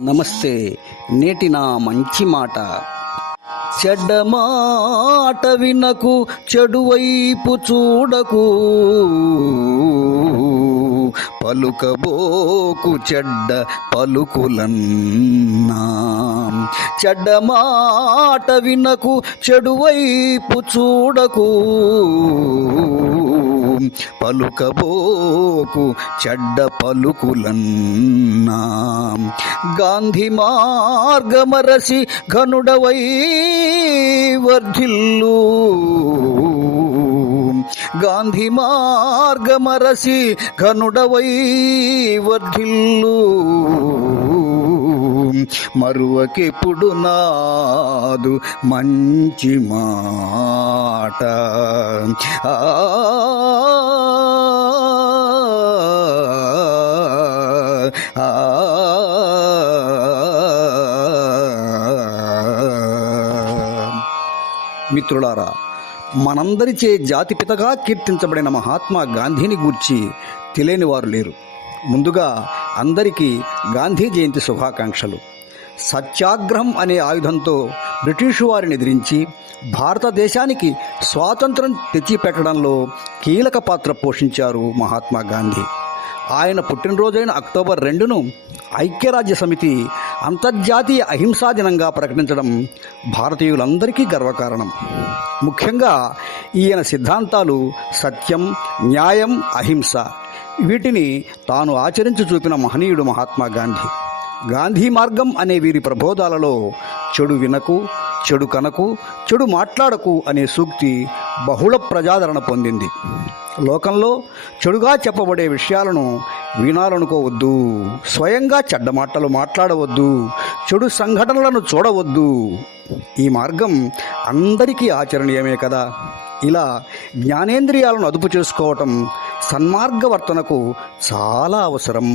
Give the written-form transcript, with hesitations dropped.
నమస్తే. నేటి నా మంచి మాట. చెడ్డ మాట వినకు, చెడు వైపు చూడకు, పలుకబోకు చెడ్డ పలుకులన్నా. చెడ్డ మాట వినకు, చెడు వైపు చూడకు, పలుకబోకు చెడ్డ పలుకులన్నా. గాంధీ మార్గమరసి ఘనుడవై వర్ధిల్లు, గాంధీ మార్గమరసి ఘనుడవై వర్ధిల్లు. మరువకెప్పుడు నాదు మంచి మాట. మిత్రులారా, మనందరిచే జాతిపితగా కీర్తించబడిన మహాత్మా గాంధీని గూర్చి తెలియని వారు లేరు. ముందుగా అందరికీ గాంధీ జయంతి శుభాకాంక్షలు. సత్యాగ్రహం అనే ఆయుధంతో బ్రిటిషు వారిని ఎదిరించి భారతదేశానికి స్వాతంత్రం తెచ్చిపెట్టడంలో కీలక పాత్ర పోషించారు మహాత్మా గాంధీ. ఆయన పుట్టినరోజైన అక్టోబర్ 2ను ఐక్యరాజ్య సమితి అంతర్జాతీయ అహింసా దినంగా ప్రకటించడం భారతీయులందరికీ గర్వకారణం. ముఖ్యంగా ఈయన సిద్ధాంతాలు సత్యం, న్యాయం, అహింస. వీటిని తాను ఆచరించి చూపిన మహనీయుడు మహాత్మా గాంధీ. గాంధీ మార్గం అనే వీరి ప్రబోధాలలో చెడు వినకు, చెడు కనకు, చెడు మాట్లాడకు అనే సూక్తి బహుళ ప్రజాదరణ పొందింది. లోకంలో చెడుగా చెప్పబడే విషయాలను వినాలనుకోవద్దు, స్వయంగా చెడ్డ మాటలు మాట్లాడవద్దు, చెడు సంఘటనలను చూడవద్దు. ఈ మార్గం అందరికీ ఆచరణీయమే కదా. ఇలా జ్ఞానేంద్రియాలను అదుపు చేసుకోవటం సన్మార్గవర్తనకు చాలా అవసరం.